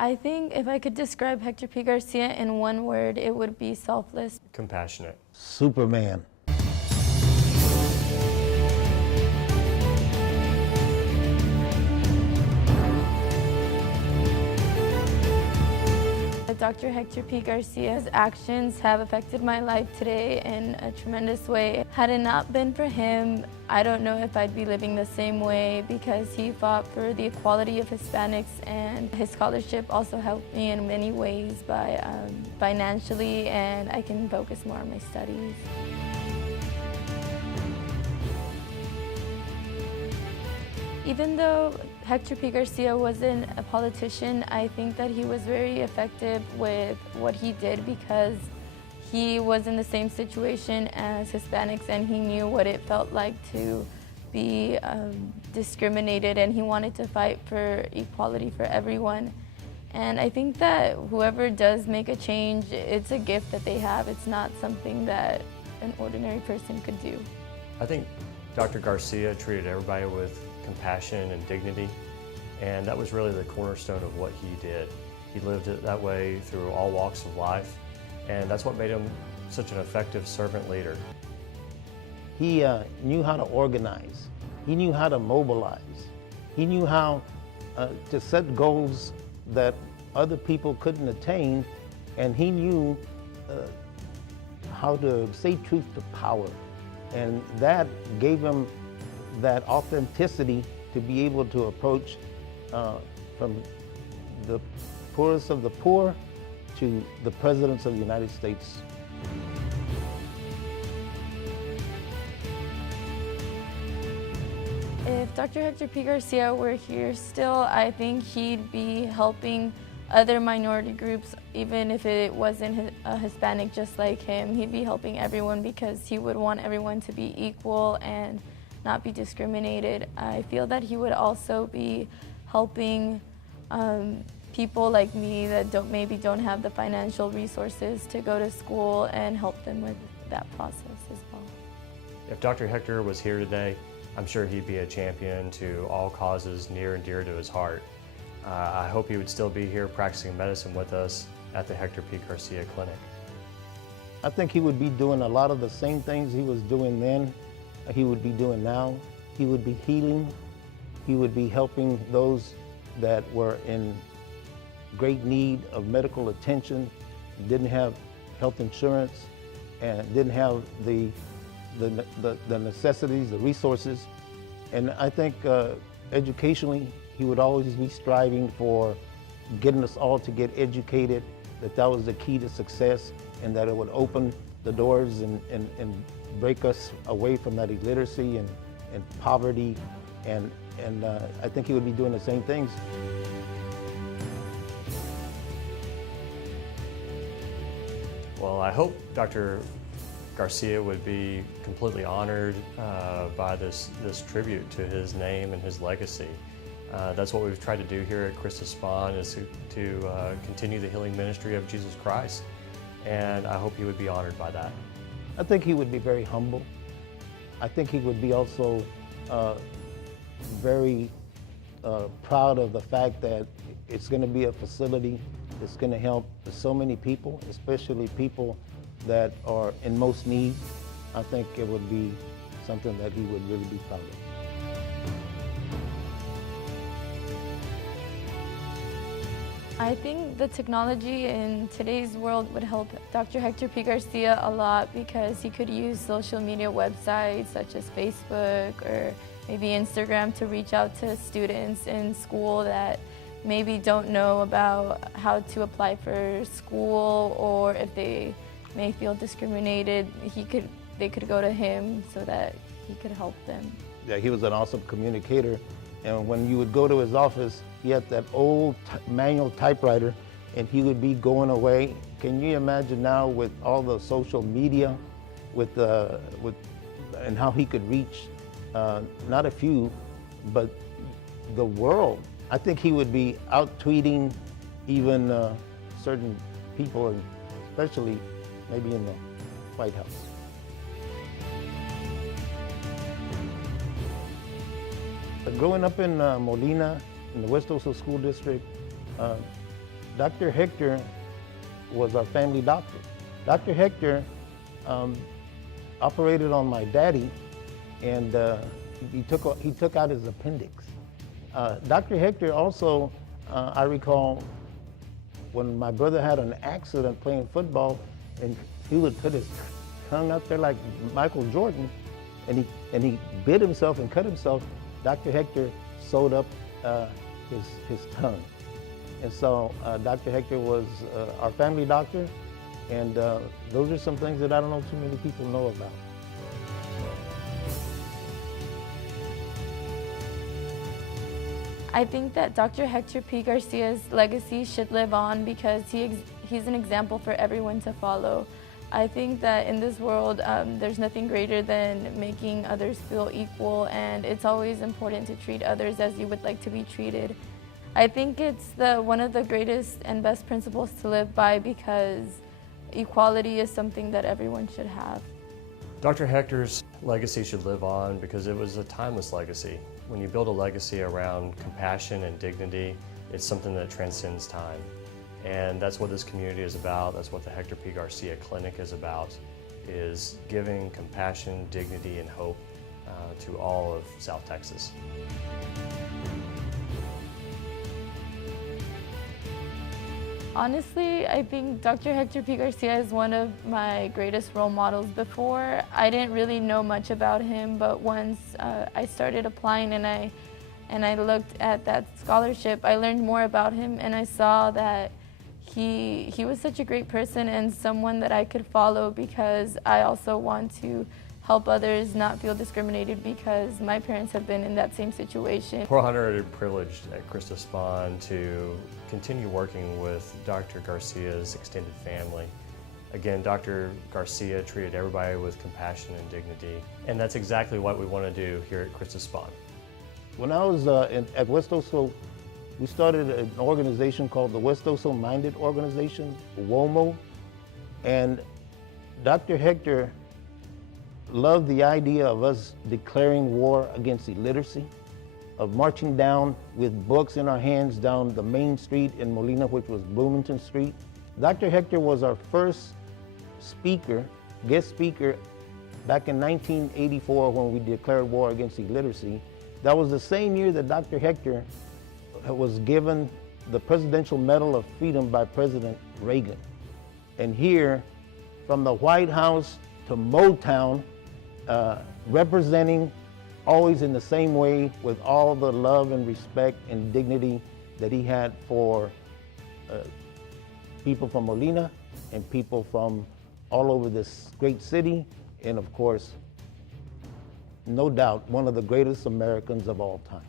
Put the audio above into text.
I think if I could describe Hector P. Garcia in one word, it would be selfless. Compassionate. Superman. Dr. Hector P. Garcia's actions have affected my life today in a tremendous way. Had it not been for him, I don't know if I'd be living the same way, because he fought for the equality of Hispanics, and his scholarship also helped me in many ways by financially, and I can focus more on my studies. Even though Hector P. Garcia wasn't a politician, I think that he was very effective with what he did, because he was in the same situation as Hispanics and he knew what it felt like to be discriminated, and he wanted to fight for equality for everyone. And I think that whoever does make a change, it's a gift that they have. It's not something that an ordinary person could do. I think Dr. Garcia treated everybody with compassion and dignity, and that was really the cornerstone of what he did. He lived it that way through all walks of life, and that's what made him such an effective servant leader. He knew how to organize. He knew how to mobilize. He knew how to set goals that other people couldn't attain, and he knew how to say truth to power. And that gave him that authenticity to be able to approach from the poorest of the poor to the presidents of the United States. If Dr. Hector P. Garcia were here still, I think he'd be helping other minority groups, even if it wasn't a Hispanic just like him. He'd be helping everyone, because he would want everyone to be equal and not be discriminated. I feel that he would also be helping people like me that maybe don't have the financial resources to go to school, and help them with that process as well. If Dr. Hector was here today, I'm sure he'd be a champion to all causes near and dear to his heart. I hope he would still be here practicing medicine with us at the Hector P. Garcia Clinic. I think he would be doing a lot of the same things he was doing then, he would be doing now. He would be healing. He would be helping those that were in great need of medical attention, didn't have health insurance, and didn't have the necessities, the resources. And I think educationally, he would always be striving for getting us all to get educated, that was the key to success, and that it would open the doors and break us away from that illiteracy and poverty. And I think he would be doing the same things. Well, I hope Dr. Garcia would be completely honored by this tribute to his name and his legacy. That's what we've tried to do here at Christus Spawn, is to continue the healing ministry of Jesus Christ. And I hope he would be honored by that. I think he would be very humble. I think he would be also very proud of the fact that it's going to be a facility that's going to help so many people, especially people that are in most need. I think it would be something that he would really be proud of. I think the technology in today's world would help Dr. Hector P. Garcia a lot, because he could use social media websites such as Facebook or maybe Instagram to reach out to students in school that maybe don't know about how to apply for school, or if they may feel discriminated, they could go to him so that he could help them. Yeah, he was an awesome communicator. And when you would go to his office, he had that old manual typewriter, and he would be going away. Can you imagine now with all the social media, and how he could reach not a few, but the world? I think he would be out tweeting even certain people, and especially maybe in the White House. Growing up in Molina, in the West Oso School District, Dr. Hector was our family doctor. Dr. Hector operated on my daddy, and he took out his appendix. Dr. Hector also, I recall, when my brother had an accident playing football, and he would put his tongue up there like Michael Jordan, and he bit himself and cut himself. Dr. Hector sewed up his tongue. And so Dr. Hector was our family doctor, and those are some things that I don't know too many people know about. I think that Dr. Hector P. Garcia's legacy should live on because he's an example for everyone to follow. I think that in this world, there's nothing greater than making others feel equal, and it's always important to treat others as you would like to be treated. I think it's one of the greatest and best principles to live by because equality is something that everyone should have. Dr. Hector's legacy should live on because it was a timeless legacy. When you build a legacy around compassion and dignity, it's something that transcends time. And that's what this community is about. That's what the Hector P. Garcia Clinic is about, is giving compassion, dignity, and hope to all of South Texas. Honestly, I think Dr. Hector P. Garcia is one of my greatest role models. Before, I didn't really know much about him, but once I started applying and I looked at that scholarship, I learned more about him, and I saw that he was such a great person and someone that I could follow because I also want to help others not feel discriminated because my parents have been in that same situation. We're honored and privileged at Christa Spawn to continue working with Dr. Garcia's extended family. Again, Dr. Garcia treated everybody with compassion and dignity, and that's exactly what we want to do here at Christa Spawn. When I was at West Oso, we started an organization called the West Oso Minded Organization, WOMO, and Dr. Hector loved the idea of us declaring war against illiteracy, of marching down with books in our hands down the main street in Molina, which was Bloomington Street. Dr. Hector was our first speaker, guest speaker, back in 1984 when we declared war against illiteracy. That was the same year that Dr. Hector was given the Presidential Medal of Freedom by President Reagan. And here, from the White House to Motown, representing always in the same way with all the love and respect and dignity that he had for people from Molina and people from all over this great city, and of course, no doubt, one of the greatest Americans of all time.